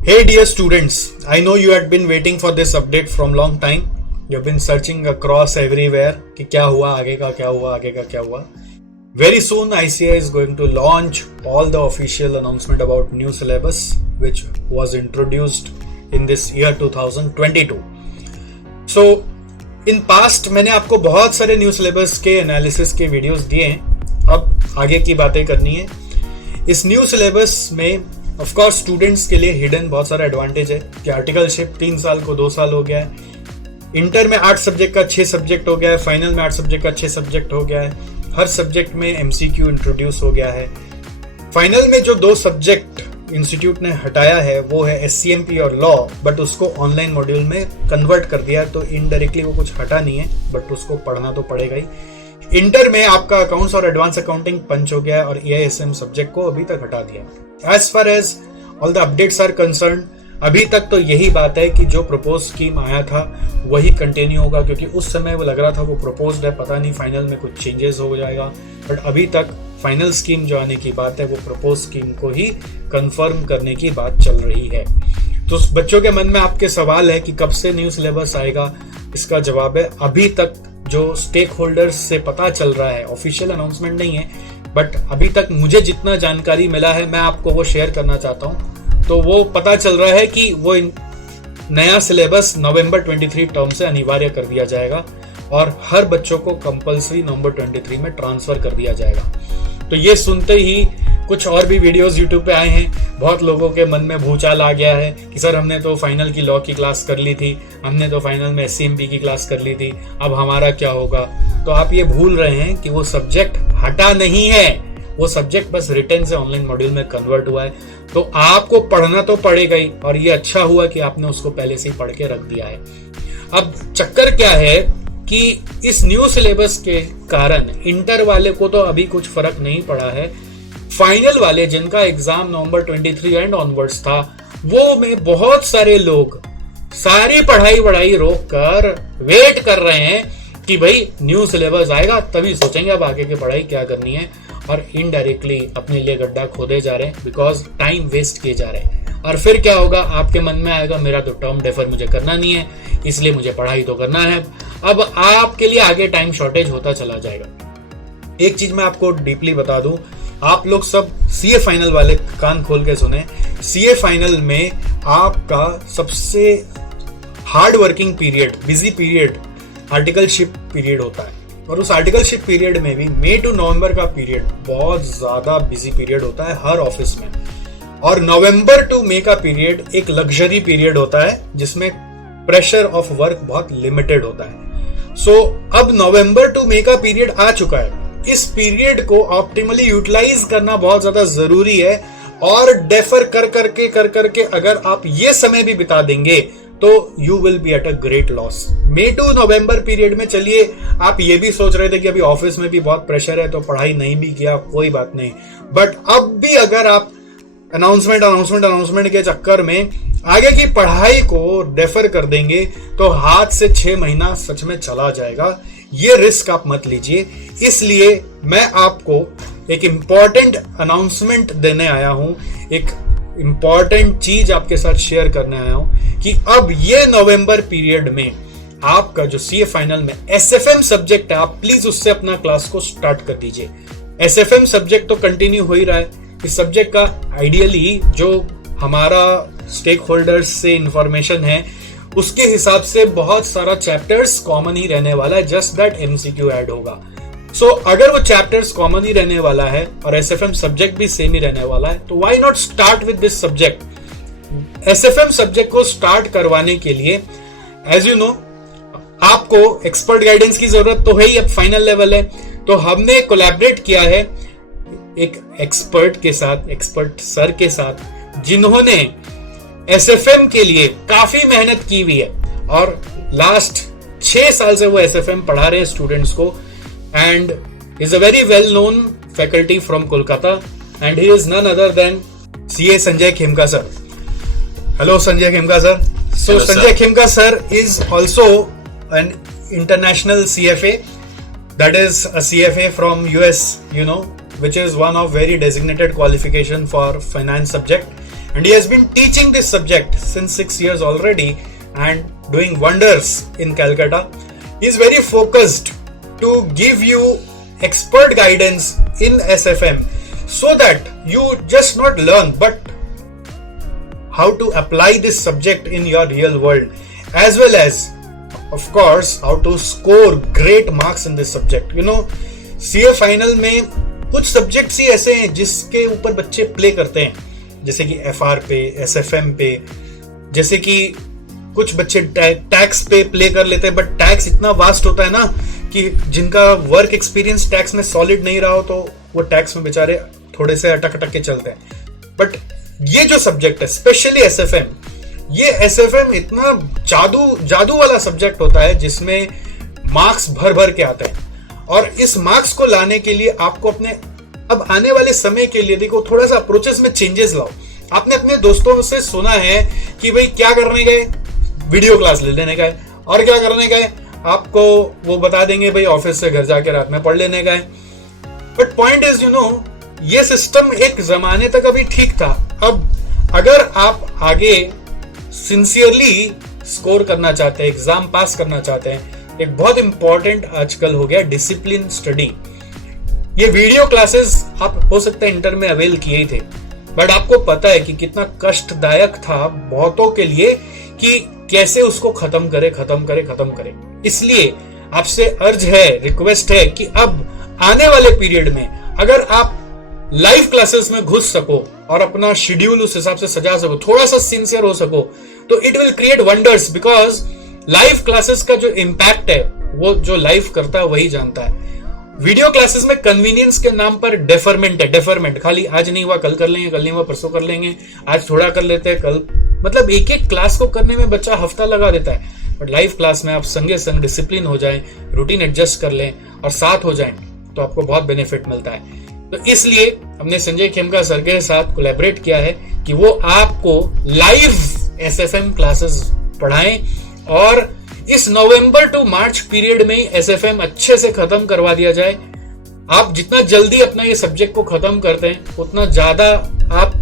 Hey dear students, I know you had been waiting for this update from long time. You have been searching across everywhere कि क्या हुआ आगे का क्या हुआ आगे का क्या हुआ. Very soon ICI is going to launch all the official announcement about new syllabus which was introduced in this year 2022. So in past मैंने आपको बहुत सारे न्यू सिलेबस के एनालिसिस के वीडियोस दिए हैं. अब आगे की बातें करनी है. इस न्यू सिलेबस में ऑफ कोर्स स्टूडेंट्स के लिए हिडन बहुत सारा एडवांटेज है कि आर्टिकलशिप 3 साल को 2 साल हो गया है. इंटर में 8 सब्जेक्ट का 6 सब्जेक्ट हो गया है. फाइनल में 8 सब्जेक्ट का 6 सब्जेक्ट हो गया है. हर सब्जेक्ट में एमसीक्यू इंट्रोड्यूस हो गया है. फाइनल में जो 2 सब्जेक्ट इंस्टीट्यूट ने हटाया है वो है एससीएमपी और लॉ, बट उसको ऑनलाइन मॉड्यूल में कन्वर्ट कर दिया, तो इनडायरेक्टली वो कुछ हटा नहीं है, बट उसको पढ़ना तो पड़ेगा ही. इंटर में आपका अकाउंट्स और एडवांस अकाउंटिंग पंच हो गया है और एआईएसएम सब्जेक्ट को अभी तक हटा दिया. As far as all the updates are concern, अभी तक तो यही बात है कि जो प्रपोज स्कीम आया था वही कंटिन्यू होगा, क्योंकि उस समय वो लग रहा था वो प्रपोज्ड है, पता नहीं फाइनल में कुछ चेंजेस हो जाएगा. बट अभी तक फाइनल स्कीम जो आने की बात है वो प्रपोज स्कीम को ही कंफर्म करने की बात चल रही है. तो बच्चों के मन में आपके सवाल है कि कब से न्यू सिलेबस आएगा, इसका जवाब है अभी तक जो स्टेक होल्डर्स से पता चल रहा है, ऑफिशियल अनाउंसमेंट नहीं है, बट अभी तक मुझे जितना जानकारी मिला है मैं आपको वो शेयर करना चाहता हूँ. तो वो पता चल रहा है कि वो नया सिलेबस नवंबर 23 टर्म से अनिवार्य कर दिया जाएगा और हर बच्चों को कंपलसरी नवंबर 23 में ट्रांसफर कर दिया जाएगा. तो ये सुनते ही कुछ और भी वीडियोस यूट्यूब पे आए हैं. बहुत लोगों के मन में भूचाल आ गया है कि सर हमने तो फाइनल की लॉ की क्लास कर ली थी, हमने तो फाइनल में एससीएमपी की क्लास कर ली थी, अब हमारा क्या होगा. तो आप ये भूल रहे हैं कि वो सब्जेक्ट हटा नहीं है, वो सब्जेक्ट बस रिटन से ऑनलाइन मॉड्यूल में कन्वर्ट हुआ है. तो आपको पढ़ना तो पड़ेगा ही, और ये अच्छा हुआ कि आपने उसको पहले से ही पढ़ के रख दिया है. अब चक्कर क्या है कि इस न्यू सिलेबस के कारण इंटर वाले को तो अभी कुछ फर्क नहीं पड़ा है. फाइनल वाले जिनका एग्जाम नवंबर 23 एंड ऑनवर्ड्स था, वो में बहुत सारे लोग सारी पढ़ाई रोक कर वेट कर रहे हैं कि भाई न्यू सिलेबस आएगा तभी सोचेंगे अब आगे की पढ़ाई क्या करनी है, और इनडायरेक्टली अपने लिए गड्ढा खोदे जा रहे हैं बिकॉज टाइम वेस्ट किए जा रहे हैं. और फिर क्या होगा, आपके मन में आएगा मेरा तो टर्म डेफर मुझे करना नहीं है, इसलिए मुझे पढ़ाई तो करना है. अब आपके लिए आगे टाइम शॉर्टेज होता चला जाएगा. एक चीज मैं आपको डीपली बता दूं, आप लोग सब सीए फाइनल वाले कान खोल के सुने. सीए फाइनल में आपका सबसे hard working period, busy period articleship period होता है, और उस आर्टिकलशिप पीरियड में भी मई टू नवंबर का पीरियड बहुत ज्यादा बिजी पीरियड होता है हर ऑफिस में. और नवंबर टू मई का पीरियड एक लग्जरी पीरियड होता है जिसमें प्रेशर ऑफ वर्क बहुत लिमिटेड होता है. सो अब नवंबर टू मई का पीरियड आ चुका है. इस पीरियड को ऑप्टिमली यूटिलाइज करना बहुत ज्यादा जरूरी है, और डेफर कर करके अगर आप ये समय भी बिता देंगे तो you will be at a great loss. May to November period में चलिए आप ये भी सोच रहे थे कि अभी ऑफिस में भी बहुत प्रेशर है तो पढ़ाई नहीं भी किया, कोई बात नहीं, बट अब भी अगर आप अनाउंसमेंट के चक्कर में आगे की पढ़ाई को डेफर कर देंगे तो हाथ से 6 महीना सच में चला जाएगा. ये रिस्क आप मत लीजिए. इसलिए मैं आपको एक इंपॉर्टेंट अनाउंसमेंट देने आया हूं, एक इंपॉर्टेंट चीज आपके साथ शेयर करने आया हूं कि अब ये नवंबर पीरियड में आपका जो सीए फाइनल में एसएफएम सब्जेक्ट है, आप प्लीज उससे अपना क्लास को स्टार्ट कर दीजिए. एसएफएम सब्जेक्ट तो कंटिन्यू हो ही रहा है. इस सब्जेक्ट का आइडियली जो हमारा स्टेक होल्डर्स से इंफॉर्मेशन है उसके हिसाब से बहुत सारा चैप्टर्स कॉमन ही रहने वाला है, जस्ट दैट एमसीक्यू ऐड होगा. सो अगर वो चैप्टर्स कॉमन ही रहने वाला है और एसएफएम सब्जेक्ट भी सेम ही रहने वाला है, तो why not start with this subject. SFM subject को स्टार्ट करवाने के लिए एज यू नो आपको एक्सपर्ट गाइडेंस की जरूरत तो है ही, अब फाइनल लेवल है, तो हमने कोलैबोरेट किया है एक एक्सपर्ट सर के साथ जिन्होंने एसएफएम के लिए काफी मेहनत की हुई है, और लास्ट 6 साल से वो एसएफएम पढ़ा रहे हैं स्टूडेंट्स को, and is a very well known faculty from Kolkata, and he is none other than CA Sanjay Khemka sir. Hello Sanjay Khemka sir. So Sanjay Khemka sir is also an international CFA, that is a CFA from US, which is one of very designated qualification for finance subject, and he has been teaching this subject since 6 years already and doing wonders in Calcutta. He is very focused to give you expert guidance in SFM so that you just not learn but how to apply this subject in your real world, as well as of course how to score great marks in this subject. You know, CA final में कुछ subjects ही ऐसे हैं जिसके ऊपर बच्चे play करते हैं, जैसे कि FR पे, SFM पे, जैसे कि कुछ बच्चे टैक्स पे प्ले कर लेते हैं, बट टैक्स इतना वास्ट होता है ना कि जिनका वर्क एक्सपीरियंस टैक्स में सॉलिड नहीं रहा हो तो वो टैक्स में बेचारे थोड़े से अटक अटक के चलते हैं। बट ये जो सब्जेक्ट है स्पेशली SFM, ये SFM इतना जादू वाला सब्जेक्ट होता है जिसमें मार्क्स भर भर के आते हैं, और इस मार्क्स को लाने के लिए आपको अपने अब आने वाले समय के लिए देखो थोड़ा सा अप्रोचेस में चेंजेस लाओ। आपने अपने दोस्तों से सुना है कि भाई क्या करने गए, वीडियो क्लास ले लेने गए, और क्या करने गए आपको वो बता देंगे भाई ऑफिस से घर जाके रात में पढ़ लेने गए। But point is, you know, ये सिस्टम एक जमाने तक अभी ठीक था। अब अगर आप आगे सिंसियरली स्कोर करना चाहते हैं, एग्जाम पास करना चाहते हैं, एक बहुत इंपॉर्टेंट आजकल हो गया डिसिप्लिन स्टडी। ये वीडियो क्लासेस आप हो सकता है इंटर में अवेल किए ही थे, बट आपको पता है कि कितना कष्टदायक था बहुतों के लिए कि कैसे उसको खत्म करे। इसलिए आपसे अर्ज है, रिक्वेस्ट है कि अब आने वाले पीरियड में अगर आप लाइव क्लासेस में घुस सको और अपना शेड्यूल उस हिसाब से सजा सको, थोड़ा सा सिंसियर हो सको, तो it will create wonders. Because live classes का जो इम्पैक्ट है वो जो लाइव करता है वही जानता है। वीडियो क्लासेस में कन्वीनियंस के नाम पर डेफरमेंट है, डेफरमेंट, खाली आज नहीं हुआ कल कर लेंगे, कल नहीं हुआ परसों कर लेंगे, आज थोड़ा कर लेते हैं कल, मतलब एक एक क्लास को करने में बच्चा हफ्ता लगा देता है। बट लाइव क्लास में आप संगे संग डिसिप्लिन हो जाएं, रूटीन एडजस्ट कर लें और साथ हो जाएं तो आपको बहुत बेनिफिट मिलता है। तो इसलिए हमने संजय खेमका सर के साथ कोलैबोरेट किया है कि वो आपको लाइव SFM क्लासेस पढ़ाएं, और इस नवंबर टू मार्च पीरियड में SFM अच्छे से खत्म करवा दिया जाए। आप जितना जल्दी अपना ये सब्जेक्ट को खत्म करते हैं उतना ज्यादा आप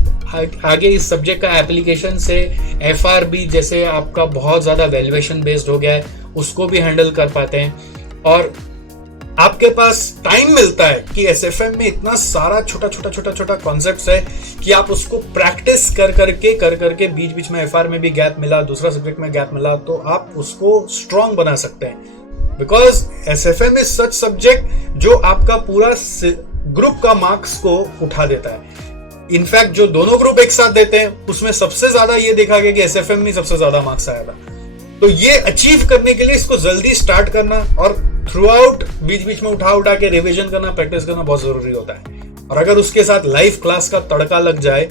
आगे इस सब्जेक्ट का एप्लीकेशन से FRB जैसे आपका बहुत ज्यादा वैल्यूएशन बेस्ड हो गया है उसको भी हैंडल कर पाते हैं, और आपके पास टाइम मिलता है कि SFM में इतना सारा छोटा कॉन्सेप्ट्स है कि आप उसको प्रैक्टिस कर करके बीच बीच में FR में भी गैप मिला, दूसरा सब्जेक्ट में गैप मिला, तो आप उसको स्ट्रॉन्ग बना सकते हैं। Because SFM is such subject जो आपका पूरा ग्रुप का मार्क्स को उठा देता है। इनफैक्ट जो दोनों ग्रुप एक साथ देते हैं उसमें सबसे ज्यादा ये देखा गया कि SFM में सबसे ज्यादा मार्क्स आया था। तो ये अचीव करने के लिए इसको जल्दी स्टार्ट करना और थ्रू आउट बीच बीच में उठा के रिवीजन करना, प्रैक्टिस करना बहुत जरूरी होता है। और अगर उसके साथ लाइव क्लास का तड़का लग जाए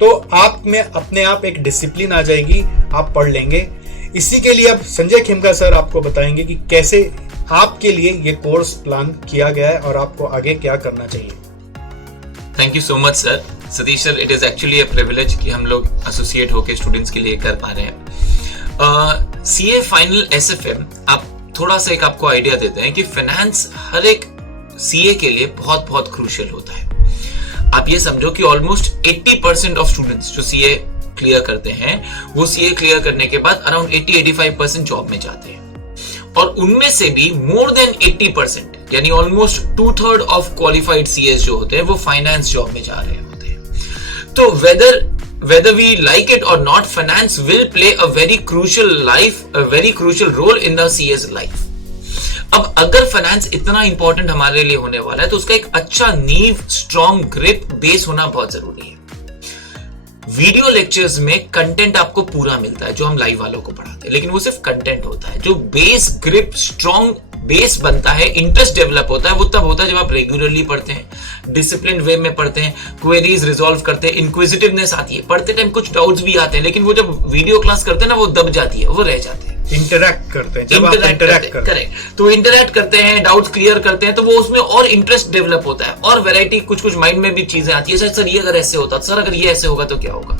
तो आप में अपने आप एक डिसिप्लिन आ जाएगी, आप पढ़ लेंगे। इसी के लिए अब संजय खेमका सर आपको बताएंगे कि कैसे आपके लिए ये कोर्स प्लान किया गया है और आपको आगे क्या करना चाहिए। Thank you so much sir. Satish sir, it is actually a privilege कि हम लोग एसोसिएट होकर स्टूडेंट्स के लिए कर पा रहे हैं। CA फाइनल SFM, आप थोड़ा सा एक आपको आइडिया देते हैं कि फाइनेंस हर एक CA के लिए बहुत बहुत क्रूशियल होता है। आप ये समझो कि ऑलमोस्ट 80% ऑफ स्टूडेंट्स जो CA क्लियर करते हैं वो CA क्लियर करने के बाद अराउंड 80-85% जॉब में जाते हैं, और उनमें से भी मोर देन 80% यानी ऑलमोस्ट 2/3 ऑफ क्वालिफाइड CAs जो होते हैं वो फाइनेंस जॉब में जा रहे होते हैं। तो whether we like it or not, finance will play a very crucial role in the CA's life. अब अगर फाइनेंस इतना इंपॉर्टेंट हमारे लिए होने वाला है तो उसका एक अच्छा नींव, स्ट्रॉन्ग ग्रिप, बेस होना बहुत जरूरी है। वीडियो लेक्चर्स में कंटेंट आपको पूरा मिलता है जो हम लाइव वालों को पढ़ाते हैं, लेकिन वो सिर्फ कंटेंट होता है। जो बेस, ग्रिप, स्ट्रॉन्ग बेस बनता है, इंटरेस्ट डेवलप होता है, वो तब होता है जब आप रेगुलरली पढ़ते हैं, डिसिप्लिन वे में पढ़ते हैं, क्वेरीज रिजॉल्व करते हैं, इंक्विजिटिवनेस आती है, पढ़ते टाइम कुछ डाउट्स भी आते हैं, लेकिन वो जब वीडियो क्लास करते हैं ना वो दब जाती है, वो रह जाते हैं। इंटरैक्ट करते हैं, जब आप इंटरैक्ट करते हैं, तो इंटरैक्ट करते हैं, डाउट्स क्लियर करते हैं, तो वो उसमें और इंटरेस्ट डेवलप होता है और वैरायटी, कुछ माइंड में भी चीजें आती है। सर ये अगर ऐसे होता, सर अगर ये ऐसे होगा तो क्या होगा।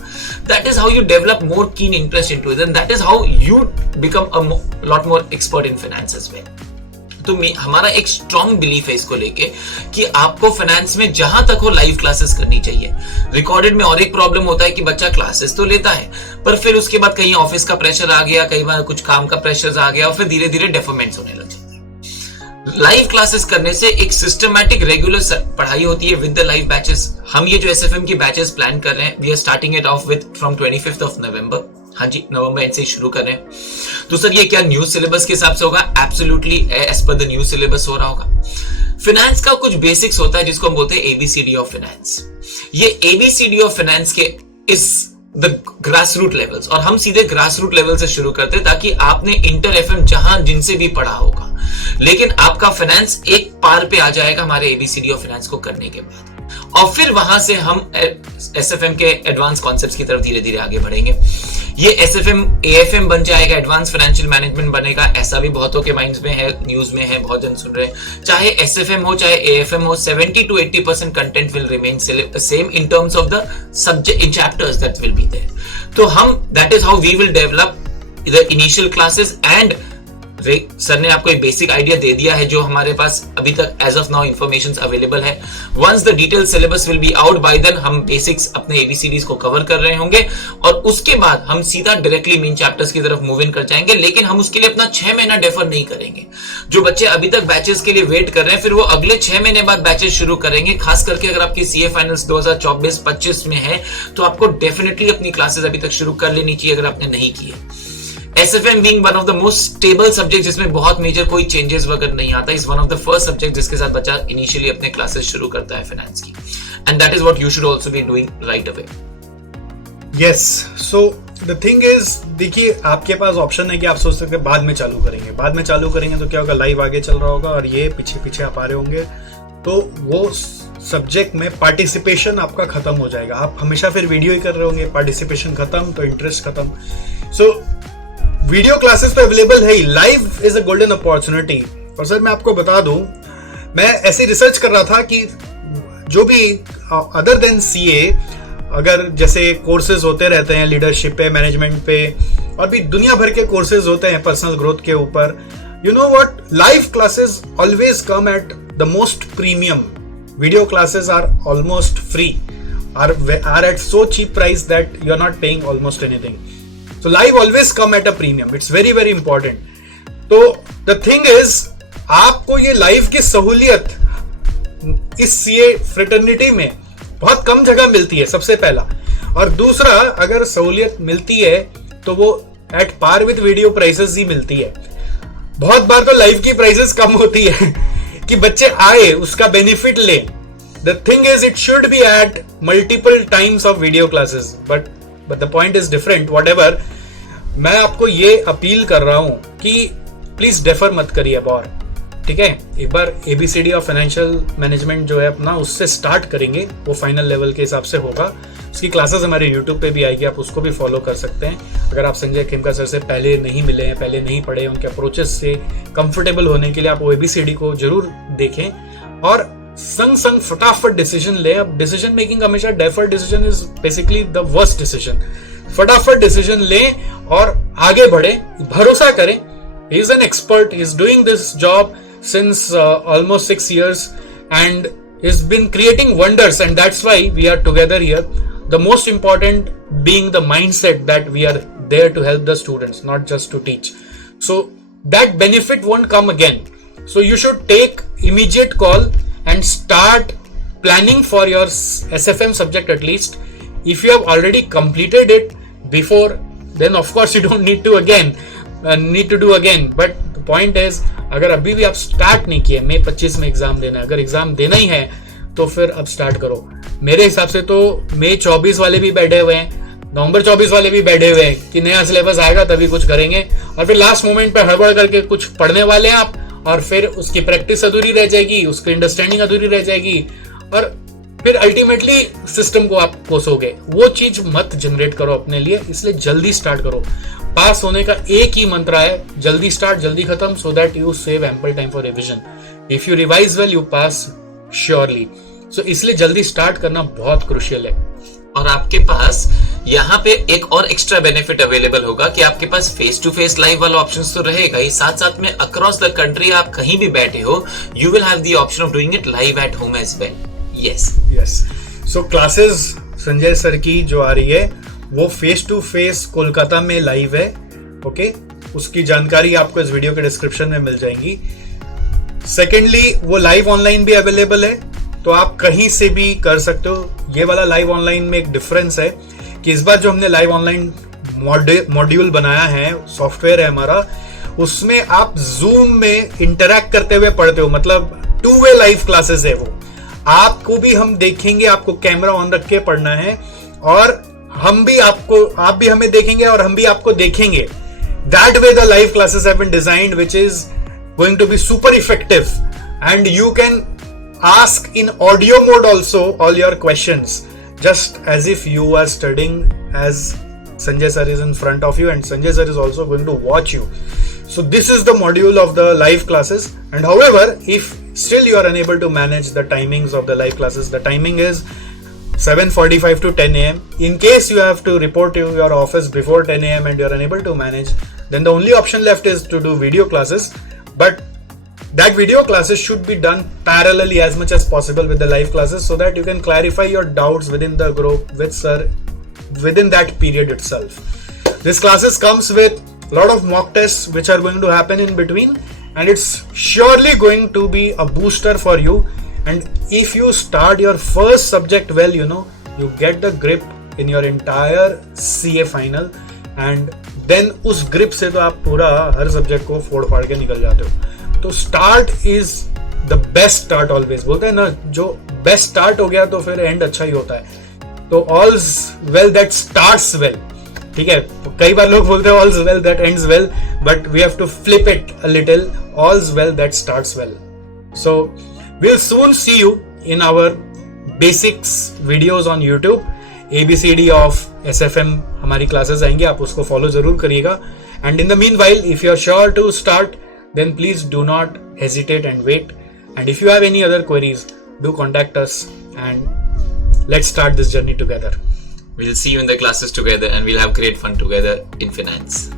That is how you develop more keen interest into it, and that is how you become a lot more expert in finance as well. तो हमारा एक स्ट्रॉन्ग बिलीफ है इसको लेके कि आपको फाइनेंस में जहां तक हो लाइव क्लासेस करनी चाहिए। रिकॉर्डेड में और एक प्रॉब्लम होता है कि बच्चा क्लासेस तो लेता है पर फिर उसके बाद कहीं ऑफिस का प्रेशर आ गया, कई बार कुछ काम का प्रेशर आ गया और फिर धीरे धीरे डेफरमेंट्स होने लग जाते हैं। लाइव क्लासेस करने से एक सिस्टमैटिक रेगुलर पढ़ाई होती है विद द लाइव बैचेस। हम ये जो एसएफएम की बैचेस प्लान कर रहे हैं, we are starting it off with from 25th of November। हाँ जी, नवंबर एंड से शुरू कर रहे हैं। तो सर ये क्या न्यू सिलेबस के हिसाब से होगा? Absolutely as per the new syllabus हो रहा होगा। फाइनेंस का कुछ बेसिक्स होता है जिसको हम बोलते हैं एबीसीडी ऑफ फाइनेंस। ये एबीसीडी ऑफ फाइनेंस के इस द ग्रास रूट लेवल्स, और हम सीधे ग्रास रूट लेवल से शुरू करते हैं ताकि आपने इंटर एफएम जहां जिनसे भी पढ़ा होगा, लेकिन आपका फाइनेंस एक पार पे आ जाएगा हमारे एबीसीडी ऑफ फाइनेंस को करने के बाद। और फिर वहां से हम एसएफएम के एडवांस कॉन्सेप्ट्स की तरफ धीरे धीरे आगे बढ़ेंगे। ये एसएफएम एएफएम बन जाएगा, एडवांस फाइनेंशियल मैनेजमेंट बनेगा। ऐसा भी बहुतों के माइंड्स में है, न्यूज में है, बहुत जन सुन रहे हैं। चाहे एसएफएम हो चाहे एएफएम हो, 70 to 80% content will remain same in terms of the subject in chapters that will be there. तो हम that is how we will develop the initial classes. And sir ने आपको एक बेसिक आइडिया दे दिया है जो हमारे पास अभी तक as of now information available है। Once the detail syllabus will be out by then हम बेसिक्स अपने एबीसीडीज को कवर कर रहे होंगे और उसके बाद हम सीधा डायरेक्टली मेन चैप्टर्स की तरफ मूव इन कर जाएंगे। लेकिन हम उसके लिए अपना 6 महीना डेफर नहीं करेंगे। जो बच्चे अभी तक बैचेस के लिए वेट कर रहे हैं, फिर वो अगले 6 महीने बाद बैचेस शुरू करेंगे। खास करके अगर आपकी सीए फाइनल्स 2024-25 में है तो आपको डेफिनेटली अपनी क्लासेस अभी तक शुरू कर लेनी चाहिए अगर आपने नहीं की है। SFM being one of the most stable subject जिसमें बहुत मेजर कोई चेंजेस वगैरह नहीं आता, is one of the first subject जिसके साथ बच्चा इनिशियली अपने क्लासेस शुरू करता है फाइनेंस की। And that is what you should also be doing right away. Yes, so the thing is, देखिए आपके पास ऑप्शन है कि आप सोच सकते हैं बाद में चालू करेंगे। बाद में चालू करेंगे तो क्या होगा, लाइव आगे चल रहा होगा और ये पीछे पीछे आप आ रहे होंगे, तो वो सब्जेक्ट में पार्टिसिपेशन आपका खत्म हो जाएगा। आप हमेशा फिर वीडियो ही कर रहे होंगे, पार्टिसिपेशन खत्म तो इंटरेस्ट खत्म। सो वीडियो क्लासेस पे अवेलेबल है ही, live is a golden opportunity. और सर मैं आपको बता दूं, मैं ऐसी रिसर्च कर रहा था कि जो भी अदर देन सीए अगर जैसे कोर्सेज होते रहते हैं लीडरशिप पे, मैनेजमेंट पे, और भी दुनिया भर के कोर्सेज होते हैं पर्सनल ग्रोथ के ऊपर, you know what, live classes always come at the most premium. Video classes are almost free, are at so cheap price that you are not paying almost anything. So live always come at a premium. It's very very important. तो the thing is, आपको ये live की सहूलियत इस CA fraternity में बहुत कम जगह मिलती है, सबसे पहला। और दूसरा, अगर सहूलियत मिलती है तो वो at par with video prices ही मिलती है। बहुत बार तो लाइव की प्राइसेस कम होती है कि बच्चे आए उसका बेनिफिट ले। The thing is, it should be at multiple times of video classes, but the point is different. Whatever, मैं आपको ये अपील कर रहा हूं कि प्लीज डेफर मत करिए अब और, ठीक है। एक बार एबीसीडी ऑफ फाइनेंशियल मैनेजमेंट जो है अपना, उससे स्टार्ट करेंगे, वो फाइनल लेवल के हिसाब से होगा। उसकी क्लासेस हमारे यूट्यूब पे भी आएगी, आप उसको भी फॉलो कर सकते हैं। अगर आप संजय खेमका सर से पहले नहीं मिले हैं, पहले नहीं पढ़े, उनके अप्रोचेस से कंफर्टेबल होने के लिए आप वो एबीसीडी को जरूर देखें और संग फटाफट डिसीजन ले। अब डिसीजन मेकिंग हमेशा, deferred decision is basically the worst decision. फटाफट डिसीजन ले और आगे बढ़े, भरोसा करें। He is an expert, he is doing this job since almost 6 years and he's been creating wonders, and that's why we are together here. The most important being the mindset that we are there to help the students, not just to teach. So that benefit won't come again. So you should take immediate call and start planning for your SFM subject at least. If you have already completed it before, then of course you don't need to do again. But the point is, अगर अभी भी आप start नहीं किए, मई 25 में exam देना है, अगर एग्जाम देना ही है तो फिर अब स्टार्ट करो। मेरे हिसाब से तो मई 24 वाले भी बैठे हुए हैं, नवंबर 24 वाले भी बैठे हुए हैं कि नया सिलेबस आएगा तभी कुछ करेंगे, और फिर लास्ट मोमेंट पे हड़बड़ करके कुछ पढ़ने वाले हैं आप, और फिर उसकी प्रैक्टिस अधूरी रह जाएगी, उसकी अंडरस्टैंडिंग अधूरी रह जाएगी, और फिर अल्टीमेटली सिस्टम को आप कोसोगे। वो चीज मत जनरेट करो अपने लिए, इसलिए जल्दी स्टार्ट करो। पास होने का एक ही मंत्र है, जल्दी स्टार्ट जल्दी खत्म, so that you save ample time for revision. If you revise well, you pass surely. So इसलिए जल्दी स्टार्ट करना बहुत क्रुशियल है। और आपके पास यहाँ पे एक और एक्स्ट्रा बेनिफिट अवेलेबल होगा कि आपके पास फेस टू फेस लाइव वाला ऑप्शन तो रहेगा ही, साथ साथ में अक्रॉस द कंट्री आप कहीं भी बैठे हो, you will have the option of doing it live at home as well. Yes. So classes Sanjay sir की जो आ रही है वो फेस टू फेस कोलकाता में लाइव है. ओके, उसकी जानकारी आपको इस वीडियो के डिस्क्रिप्शन में मिल जाएगी. सेकेंडली वो लाइव ऑनलाइन भी अवेलेबल है, तो आप कहीं से भी कर सकते हो. ये वाला लाइव ऑनलाइन में एक डिफरेंस है कि इस बार जो हमने लाइव ऑनलाइन मॉड्यूल बनाया है, सॉफ्टवेयर है हमारा, उसमें आप जूम में इंटरैक्ट करते हुए पढ़ते हो. मतलब 2 वे लाइव क्लासेस है वो. आपको भी हम देखेंगे, आपको कैमरा ऑन रख के पढ़ना है, और आप भी हमें देखेंगे और हम भी आपको देखेंगे. That way the live classes have been designed, which is going to be super effective, and you can ask in audio mode also all your questions, just as if you are studying, as Sanjay sir is in front of you and Sanjay sir is also going to watch you. So this is the module of the live classes. And however, if still you are unable to manage the timings of the live classes, the timing is 7:45 to 10 a.m. In case you have to report to your office before 10 a.m. and you are unable to manage, then the only option left is to do video classes. But that video classes should be done parallelly as much as possible with the live classes, so that you can clarify your doubts within the group with sir within that period itself. This classes comes with a lot of mock tests which are going to happen in between, and it's surely going to be a booster for you. And if you start your first subject well, you get the grip in your entire CA final, and then उस grip से तो आप पूरा हर subject को फोड़ फाड़ के निकल जाते हो. तो start is the best start always. बोलते हैं ना, जो best start हो गया तो फिर end अच्छा ही होता है. तो all's well that starts well. ठीक है, कई बार लोग बोलते हैं all's well that ends well, but we have to flip it a little. All's well that starts well. So we'll soon see you in our basics videos on YouTube. ABCD of SFM हमारी classes आएंगी, आप उसको follow जरूर करिएगा. And in the meanwhile, if you're sure to start, then please do not hesitate and wait. And if you have any other queries, do contact us and let's start this journey together. We'll see you in the classes together and we'll have great fun together in finance.